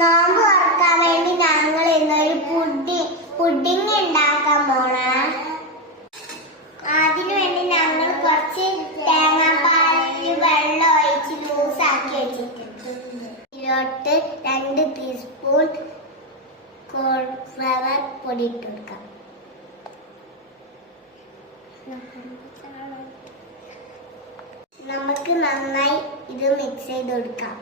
നോമ്പ് തുറക്കാൻ വേണ്ടി ഞങ്ങൾ ഇന്നൊരു പുഡിങ് ഉണ്ടാക്കാൻ പോണേ. അതിനു വേണ്ടി ഞങ്ങൾ കുറച്ച് തേങ്ങാപ്പാലിൽ വെള്ളം ഒഴിച്ച് ലൂസാക്കി വെച്ചിട്ടുണ്ട്. ഇതിലോട്ട് 2 ടീസ്പൂൺ കോൺഫ്ലവർ പൊടി ഇട്ട് കൊടുക്കാം. നമുക്ക് നന്നായി ഇത് മിക്സ് ചെയ്ത് കൊടുക്കാം.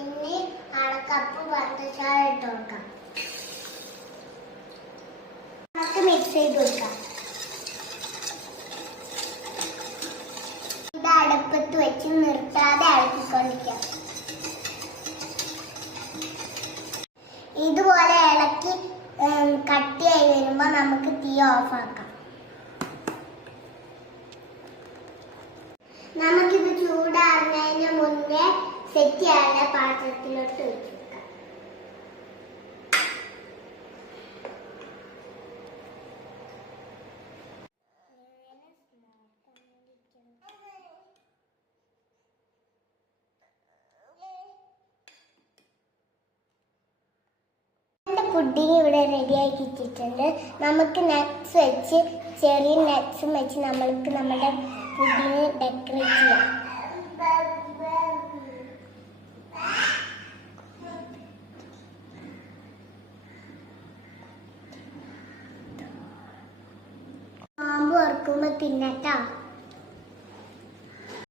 ഇനി 1/2 കപ്പ് പഞ്ചസാര ഇട്ട് കൊടുക്കാം. നമുക്ക് മിക്സ് ചെയ്ത് കൊടുക്കാം. ഇത് അടുപ്പത്ത് വെച്ച് നിർത്താതെ ഇളക്കിക്കൊണ്ടിരിക്കാം. ഇതുപോലെ ഇളക്കി കട്ടിയായി വരുമ്പോൾ നമുക്ക് തീ ഓഫാക്കാം. നമുക്കിത് ചൂടാറുന്നതിന് മുന്നേ സെറ്റ് ചെയ്യാനുള്ള പാത്രത്തിലോട്ട് വെച്ചു കൊടുക്കാം. പുഡിങ് ഇവിടെ റെഡി ആക്കി വെച്ചിട്ടുണ്ട്. നമുക്ക് നട്ട്സ് വെച്ച് ചെറിയ നട്ട്സും വെച്ച് നമ്മൾക്ക് നമ്മുടെ പുഡിങ് ഡെക്കറേറ്റ് ചെയ്യാം. നോമ്പ് തുറക്കുമ്പോൾ തിന്നട്ടോ.